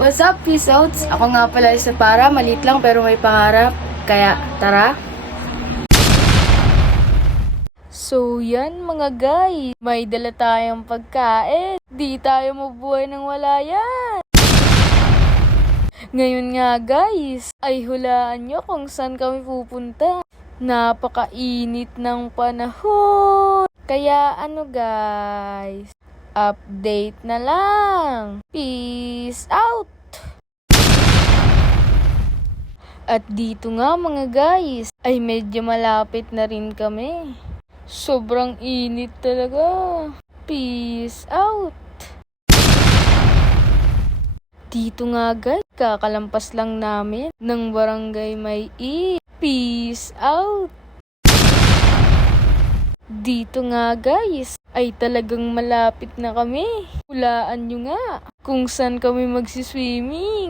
What's up, Peaceouts? Ako nga pala isa para, maliit lang pero may pangarap. Kaya, tara! So yan mga guys, may dala tayong pagkain. Di tayo mabuhay nang wala yan. Ngayon nga guys, ay hulaan nyo kung saan kami pupunta. Napakainit ng panahon. Kaya ano guys, update na lang. Peace out! At dito nga mga guys, ay medyo malapit na rin kami. Sobrang init talaga. Peace out! Dito nga guys, kakalampas lang namin ng barangay May I. Peace out! Dito nga guys, ay talagang malapit na kami. Hulaan nyo nga kung saan kami magsiswimming.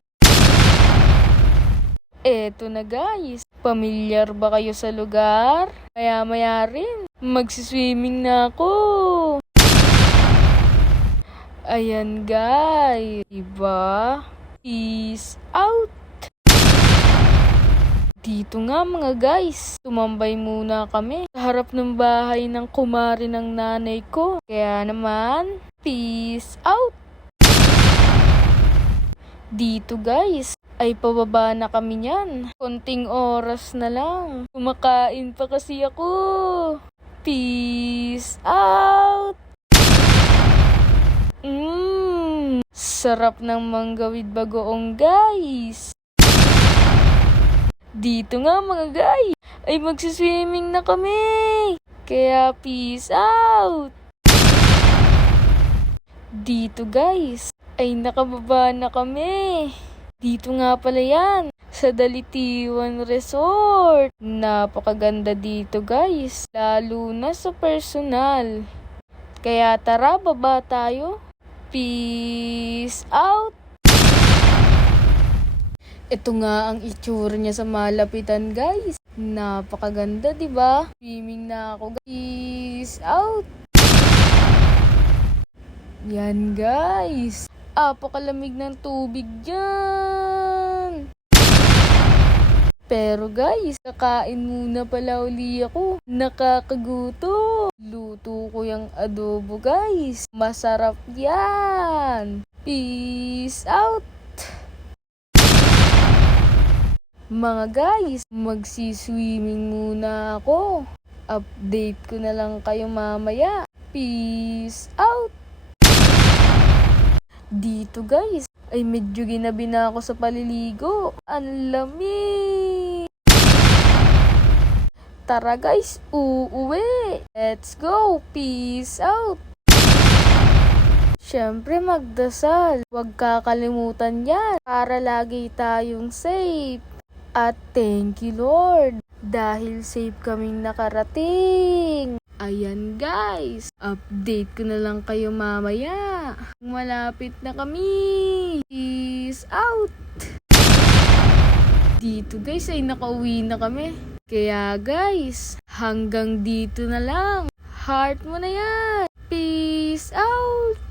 Eto na guys, pamilyar ba kayo sa lugar? Maya rin, magsiswimming na ako. Ayan guys, diba? Peace out! Dito nga mga guys, tumambay muna kami sa harap ng bahay ng kumari ng nanay ko. Kaya naman, peace out! Dito guys, ay pababa na kami niyan. Konting oras na lang. Kumakain pa kasi ako. Peace out! Sarap ng manggawid bagoong guys. Dito nga mga guys, ay magsiswimming na kami. Kaya peace out! Dito guys, ay nakababa na kami. Dito nga pala yan, sa Dalitiwan Resort. Napakaganda dito guys, lalo na sa personal. Kaya tara, baba tayo. Peace out! Ito nga ang itsura niya sa malapitan guys. Napakaganda, 'di ba? Swimming na ako guys. Peace out! Yan guys. Apakalamig ng tubig diyan. Pero guys, kakain muna pala uli ako. Nakakagutom. Luto ko yung adobo guys. Masarap yan. Peace out! Mga guys, magsiswimming muna ako. Update ko na lang kayo mamaya. Peace out! Dito guys, ay medyo ginabi na ako sa paliligo. Ang lamig! Tara guys, uuwi! Let's go! Peace out! Siyempre magdasal. Huwag kakalimutan yan para lagi tayong safe. At thank you Lord, dahil safe kaming nakarating. Ayan guys, update ko na lang kayo mamaya. Malapit na kami. Peace out! Dito guys ay nakauwi na kami. Kaya guys, hanggang dito na lang. Heart mo na yan. Peace out!